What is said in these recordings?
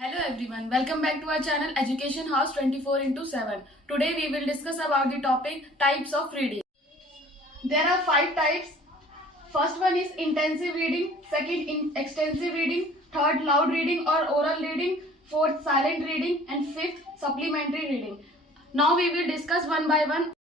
Hello everyone, welcome back to our channel Education House 24/7. Today we will discuss about the topic types of reading. There are 5 types. First one is intensive reading, second extensive reading, third loud reading or oral reading, fourth silent reading and fifth supplementary reading. Now we will discuss one by one.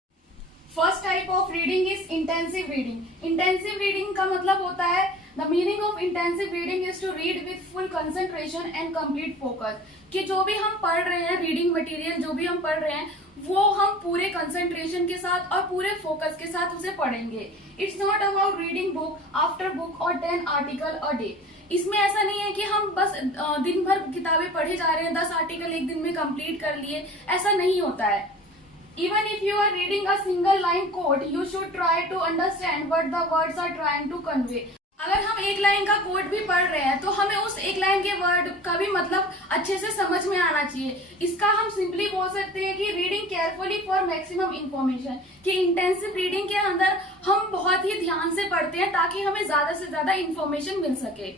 First type of reading is intensive reading. Intensive reading का मतलब होता है the meaning of intensive reading is to read with full concentration and complete focus. कि जो भी हम पढ़ रहे हैं, रीडिंग मटेरियल जो भी हम पढ़ रहे हैं वो हम पूरे कंसंट्रेशन के साथ और पूरे फोकस के साथ उसे पढ़ेंगे। It's not about reading book after book और 10 आर्टिकल अ डे। इसमें ऐसा नहीं है कि हम बस दिन भर किताबें पढ़े जा रहे हैं, 10 आर्टिकल एक दिन में कंप्लीट कर लिए, ऐसा नहीं होता है। Even if you are reading a single line quote, you should try to understand what the words are trying to convey. अगर हम एक लाइन का कोट भी पढ़ रहे हैं तो हमें उस एक लाइन के वर्ड का भी मतलब अच्छे से समझ में आना चाहिए। इसका हम सिंपली बोल सकते हैं कि reading carefully for maximum information. कि इंटेंसिव रीडिंग के अंदर हम बहुत ही ध्यान से पढ़ते हैं ताकि हमें ज्यादा से ज्यादा इंफॉर्मेशन मिल सके।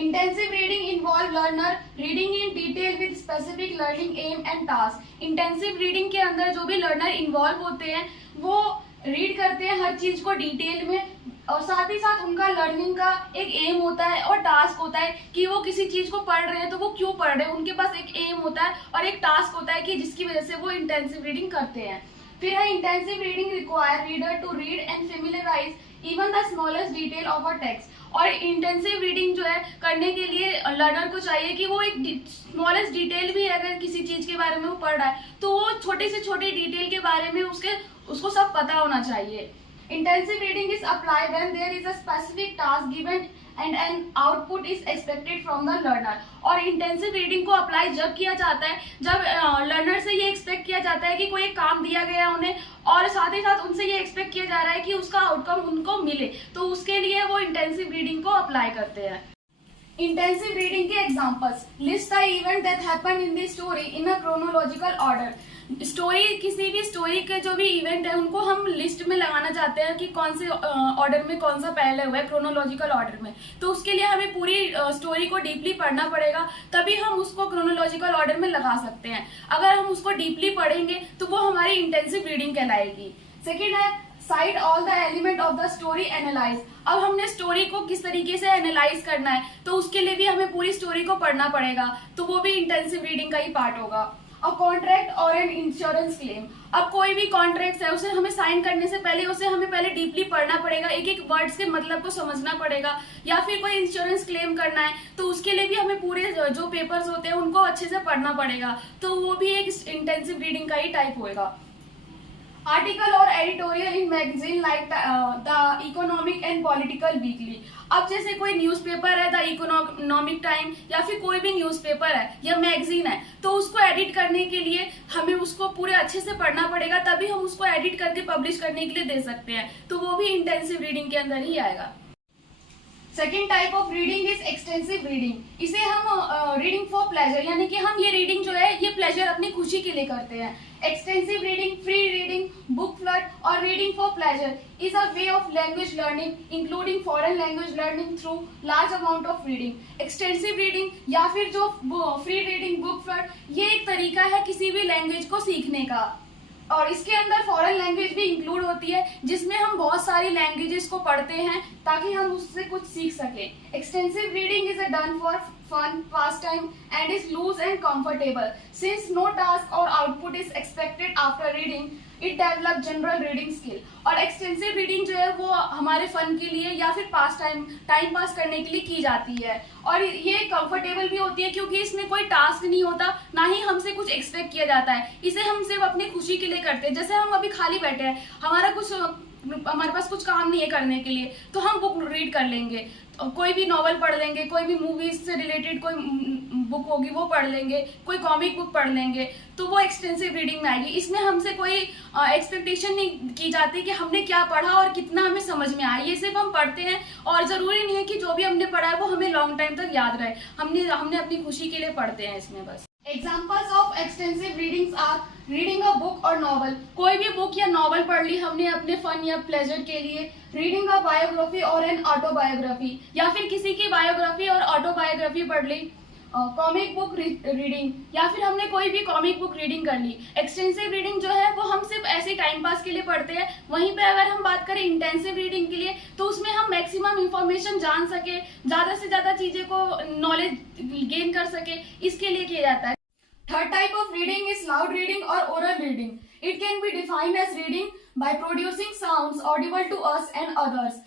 Intensive reading involve learner reading in detail with specific learning aim and task. Intensive reading के अंदर जो भी लर्नर इन्वॉल्व होते हैं वो रीड करते हैं हर चीज को डिटेल में और साथ ही साथ उनका लर्निंग का एक एम होता है और टास्क होता है कि वो किसी चीज को पढ़ रहे हैं तो वो क्यों पढ़ रहे हैं। उनके पास एक एम होता है और एक टास्क होता है कि जिसकी वजह से वो इंटेंसिव रीडिंग करते हैं। फिर है intensive reading require reader to read and familiarise even the smallest detail of a text. और इंटेंसिव रीडिंग जो है करने के लिए लर्नर को चाहिए कि वो एक स्मॉलेस्ट डिटेल भी अगर किसी चीज के बारे में वो पढ़ रहा है तो वो छोटे से छोटे डिटेल के बारे में उसको सब पता होना चाहिए। Intensive reading is apply when there is a specific task given and an output is expected from the learner. और इंटेंसिव रीडिंग को अप्लाई जब किया जाता है जब लर्नर से ये एक्सपेक्ट किया जाता है कि कोई एक काम दिया गया उन्हें और साथ ही साथ उनसे ये एक्सपेक्ट किया जा रहा है कि उसका आउटकम उनको मिले, तो उसके लिए वो इंटेंसिव रीडिंग को अप्लाई करते हैं। इंटेंसिव रीडिंग के examples list the event that happened in the story in a chronological order. Story किसी भी स्टोरी के जो भी इवेंट है उनको हम लिस्ट में लगाना चाहते हैं कि कौन से ऑर्डर में कौन सा पहले हुआ है, क्रोनोलॉजिकल ऑर्डर में। तो उसके लिए हमें पूरी स्टोरी को डीपली पढ़ना पड़ेगा, तभी हम उसको क्रोनोलॉजिकल ऑर्डर में लगा सकते हैं। अगर हम उसको डीपली पढ़ेंगे तो वो हमारी इंटेंसिव रीडिंग कहलाएगी। सेकेंड है side all the element of the story analyse. अब हमने स्टोरी को किस तरीके से एनालाइज करना है तो उसके लिए भी हमें पूरी स्टोरी को पढ़ना पड़ेगा, तो वो भी इंटेंसिव रीडिंग का ही पार्ट होगा। अ कॉन्ट्रैक्ट और एन इंश्योरेंस क्लेम। अब कोई भी कॉन्ट्रैक्ट है उसे हमें साइन करने से पहले उसे हमें पहले डीपली पढ़ना पड़ेगा, एक एक वर्ड्स के मतलब को समझना पड़ेगा। या फिर कोई इंश्योरेंस क्लेम करना है तो उसके लिए भी हमें पूरे जो पेपर्स होते हैं उनको अच्छे से पढ़ना पड़ेगा, तो वो भी एक इंटेंसिव रीडिंग का ही टाइप होगा। आर्टिकल और editorial in magazine like the economic and political weekly. अब जैसे कोई न्यूज़पेपर है द इकोनॉमिक टाइम या फिर कोई भी न्यूज़पेपर है या मैगजीन है तो उसको एडिट करने के लिए हमें उसको पूरे अच्छे से पढ़ना पड़ेगा, तभी हम उसको एडिट करके पब्लिश करने के लिए दे सकते हैं, तो वो भी इंटेंसिव रीडिंग के अंदर ही आएगा। Second type of reading is extensive reading. इसे हम रीडिंग फॉर प्लेजर यानी कि हम ये रीडिंग जो है ये प्लेजर अपनी खुशी के लिए करते हैं। Extensive reading, free reading, book flood और reading for pleasure is a way of language learning including foreign language learning through large amount of reading. Extensive reading या फिर जो फ्री रीडिंग, बुक फ्लड, ये एक तरीका है किसी भी लैंग्वेज को सीखने का और इसके अंदर फॉरेन लैंग्वेज भी इंक्लूड होती है जिसमें हम बहुत सारी लैंग्वेजेस को पढ़ते हैं ताकि हम उससे कुछ सीख सकें। Extensive reading is done for fun, pastime and is loose and comfortable. Since no task or output is expected after reading, it develop general reading skill. और एक्सटेंसिव रीडिंग जो है वो हमारे फन के लिए या फिर टाइम पास करने के लिए की जाती है और ये कंफर्टेबल भी होती है क्योंकि इसमें कोई टास्क नहीं होता, ना ही हमसे कुछ एक्सपेक्ट किया जाता है। इसे हम सिर्फ अपनी खुशी के लिए करते हैं। जैसे हम अभी खाली बैठे हैं, हमारे पास कुछ काम नहीं है करने के लिए तो हम बुक रीड कर लेंगे, कोई भी नॉवल पढ़ लेंगे, कोई भी मूवीज से रिलेटेड कोई बुक होगी वो पढ़ लेंगे, कोई कॉमिक बुक पढ़ लेंगे, तो वो एक्सटेंसिव रीडिंग में आएगी। इसमें हमसे कोई एक्सपेक्टेशन नहीं की जाती कि हमने क्या पढ़ा और कितना हमें समझ में आया। ये सिर्फ हम पढ़ते हैं और जरूरी नहीं है कि जो भी हमने पढ़ा है वो हमें लॉन्ग टाइम तक याद रहे। हमने अपनी खुशी के लिए पढ़ते हैं इसमें बस। Examples of extensive readings are reading a book और नॉवल। कोई भी बुक या नॉवल पढ़ ली हमने अपने फन या प्लेजर के लिए। रीडिंग अ बायोग्राफी और एन ऑटोबायोग्राफी, या फिर किसी की बायोग्राफी और ऑटोबायोग्राफी पढ़ ली। कॉमिक बुक रीडिंग, या फिर हमने कोई भी कॉमिक बुक रीडिंग कर ली। एक्सटेंसिव रीडिंग जो है वो हम सिर्फ ऐसे टाइम पास के लिए पढ़ते हैं। वहीं पे अगर हम बात करें इंटेंसिव रीडिंग के लिए, तो उसमें हम मैक्सिमम इंफॉर्मेशन जान सके, ज़्यादा से ज़्यादा चीज़ें को नॉलेज गेन कर सके, इसके लिए किया जाता है। Third type of reading is loud reading और oral reading. It can be defined as reading by producing sounds audible to us and others.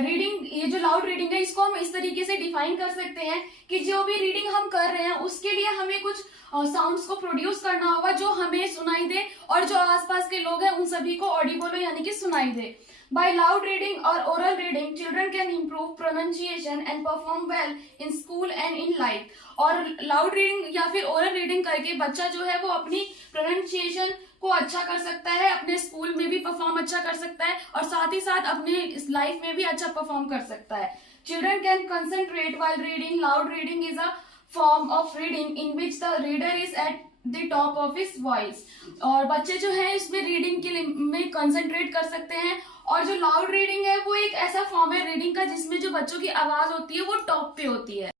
Reading, ये जो लाउड रीडिंग है इसको हम इस तरीके से डिफाइन कर सकते हैं कि जो भी रीडिंग हम कर रहे हैं उसके लिए हमें कुछ साउंड्स को प्रोड्यूस करना होगा जो हमें सुनाई दे और जो आसपास के लोग हैं उन सभी को ऑडिबल हो यानी कि सुनाई दे। By loud reading or oral reading, children can improve pronunciation and perform well in school and in life. और loud reading या फिर oral reading करके बच्चा जो है वो अपनी pronunciation को अच्छा कर सकता है, अपने स्कूल में भी परफॉर्म अच्छा कर सकता है और साथ ही साथ अपने लाइफ में भी अच्छा परफॉर्म कर सकता है। Children can concentrate while reading. Loud reading is a form of reading in which the reader is at the top of his voice. और बच्चे जो है इसमें रीडिंग के लिए में कंसंट्रेट कर सकते हैं। और जो लाउड रीडिंग है वो एक ऐसा फॉर्म है रीडिंग का जिसमें जो बच्चों की आवाज होती है वो टॉप पे होती है।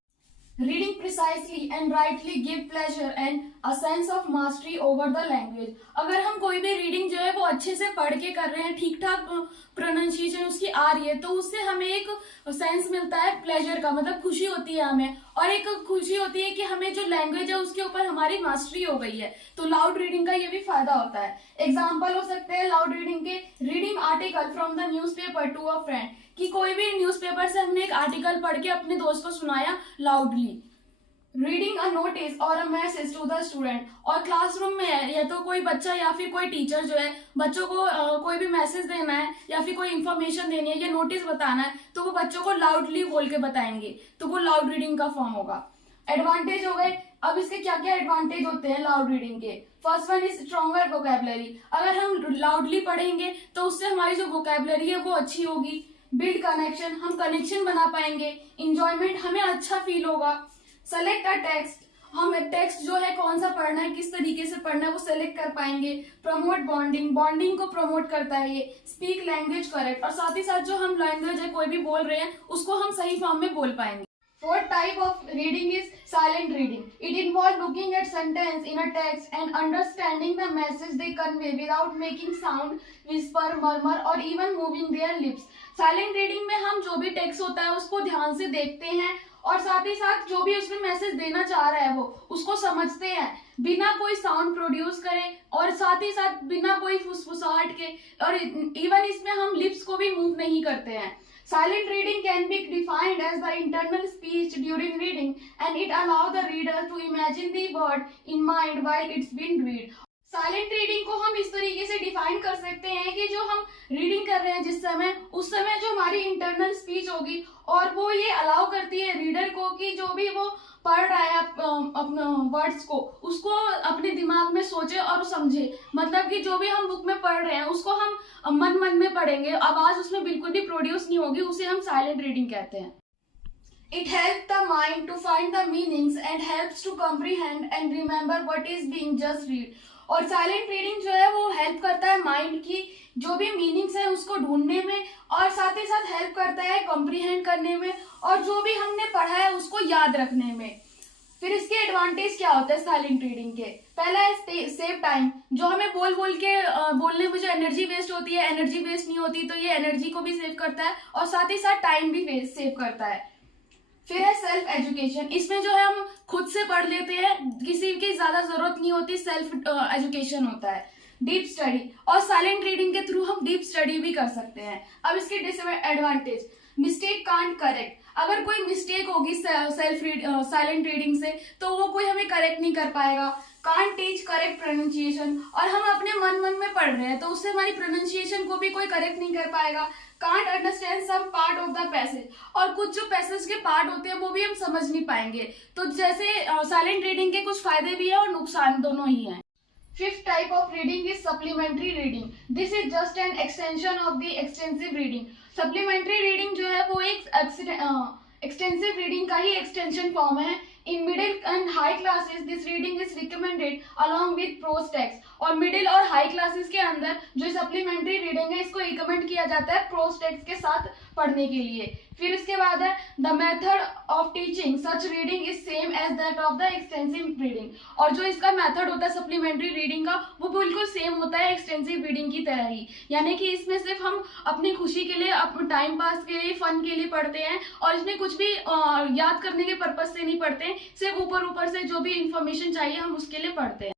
Reading precisely and rightly give pleasure and a sense of mastery over the language. अगर हम कोई भी रीडिंग जो है वो अच्छे से पढ़ के कर रहे हैं, ठीक ठाक प्रोनाउंसिएशन उसकी आ रही है, तो उससे हमें एक सेंस मिलता है प्लेजर का, मतलब खुशी होती है हमें, और एक खुशी होती है कि हमें जो लैंग्वेज है उसके ऊपर हमारी मास्टरी हो गई है। तो लाउड रीडिंग का ये भी फायदा होता है। एग्जाम्पल हो सकते हैं लाउड रीडिंग के, reading article from the newspaper to a friend, कि कोई भी न्यूज़पेपर से हमने एक आर्टिकल पढ़ के अपने दोस्त को सुनाया लाउडली। रीडिंग अ नोटिस और a message to the student, और क्लासरूम में है या तो कोई बच्चा या फिर कोई टीचर जो है बच्चों को कोई भी मैसेज देना है या फिर कोई इन्फॉर्मेशन देनी है या नोटिस बताना है तो वो बच्चों को लाउडली बोल के बताएंगे, तो वो लाउड रीडिंग का फॉर्म होगा। एडवांटेज हो गए। अब इसके क्या क्या एडवांटेज होते हैं लाउड रीडिंग के। First one is stronger vocabulary. अगर हम लाउडली पढ़ेंगे तो उससे हमारी जो वोकैबुलरी है वो अच्छी होगी। बिल्ड कनेक्शन, हम कनेक्शन बना पाएंगे। इंजॉयमेंट, हमें अच्छा फील होगा। सेलेक्ट अ टेक्स्ट, हम टेक्स्ट जो है कौन सा पढ़ना है, किस तरीके से पढ़ना है वो सेलेक्ट कर पाएंगे। प्रमोट बॉन्डिंग, बॉन्डिंग को प्रमोट करता है ये। स्पीक लैंग्वेज करेक्ट, और साथ ही साथ जो हम लैंग्वेज है कोई भी बोल रहे हैं उसको हम सही फॉर्म में बोल पाएंगे। Fourth type of reading is silent reading. It involves looking at sentence in a text and understanding the message they convey without making sound, whisper, murmur or even moving their lips. Silent reading में हम जो भी text होता है उसको ध्यान से देखते हैं और साथ ही साथ जो भी उसमें मैसेज देना चाह रहा है वो उसको समझते हैं बिना कोई साउंड प्रोड्यूस करे और साथ ही साथ बिना कोई फुसफुसाहट के, और इवन इसमें हम लिप्स को भी मूव नहीं करते हैं। Silent reading can be defined as the internal speech during reading, and it allows the reader to imagine the word in mind while it's being read. Silent reading को हम इस तरीके से डिफाइन कर सकते हैं कि जो हम रीडिंग कर रहे हैं जिस समय, उस समय जो हमारी इंटरनल स्पीच होगी और वो ये अलाउ करती है रीडर को कि जो भी वो पढ़ रहा है अपने वर्ड्स को उसको अपने दिमाग में सोचे और समझे। मतलब कि जो भी हम बुक में पढ़ रहे हैं उसको हम मन मन में पढ़ेंगे, आवाज उसमें बिल्कुल भी प्रोड्यूस नहीं होगी, उसे हम साइलेंट रीडिंग कहते हैं। It helps the mind to find the meanings and helps to comprehend and remember what is being just read. और साइलेंट रीडिंग जो है वो हेल्प करता है माइंड की जो भी मीनिंग्स है उसको ढूंढने में, और साथ ही साथ हेल्प करता है कॉम्प्रीहेंड करने में और जो भी हमने पढ़ा है उसको याद रखने में। फिर इसके एडवांटेज क्या होते हैं साइलेंट रीडिंग के। पहला है सेव टाइम, जो हमें बोलने में जो एनर्जी वेस्ट होती है, एनर्जी वेस्ट नहीं होती, तो ये एनर्जी को भी सेव करता है और साथ ही साथ टाइम भी सेव करता है। फिर है सेल्फ एजुकेशन, इसमें जो है हम खुद से पढ़ लेते हैं, किसी की ज्यादा जरूरत नहीं होती, सेल्फ एजुकेशन होता है। डीप स्टडी, और साइलेंट रीडिंग के थ्रू हम डीप स्टडी भी कर सकते हैं। अब इसके डिसएडवांटेज, मिस्टेक कांट करेक्ट, अगर कोई मिस्टेक होगी साइलेंट रीडिंग से तो वो कोई हमें करेक्ट नहीं कर पाएगा। कांट टीच करेक्ट प्रोनाउंसिएशन, और हम अपने मन में पढ़ रहे हैं तो उससे हमारी प्रोनाउंसिएशन को भी कोई करेक्ट नहीं कर पाएगा। Can't understand some part of the passage, और कुछ जो पैसेज के पार्ट होते हैं वो भी हम समझ नहीं पाएंगे। तो जैसे साइलेंट रीडिंग के कुछ फायदे भी है और नुकसान दोनों ही हैं। Fifth type of reading is supplementary reading. This is just an extension of the extensive reading. Supplementary reading जो है वो एक extensive reading का ही extension form है। In middle and high classes, this reading is recommended along with prose text. और middle और high classes के अंदर जो सप्लीमेंट्री रीडिंग है इसको रिकमेंड किया जाता है प्रोज टेक्स्ट के साथ पढ़ने के लिए। फिर इसके बाद है the method of teaching such reading is same as that of the extensive reading, और जो इसका मेथड होता है सप्लीमेंट्री रीडिंग का वो बिल्कुल सेम होता है एक्सटेंसिव रीडिंग की तरह ही, यानी कि इसमें सिर्फ हम अपनी खुशी के लिए, अपने टाइम पास के लिए, फन के लिए पढ़ते हैं और इसमें कुछ भी याद करने के पर्पज से नहीं पढ़ते हैं, सिर्फ ऊपर ऊपर से जो भी इंफॉर्मेशन चाहिए हम उसके लिए पढ़ते हैं।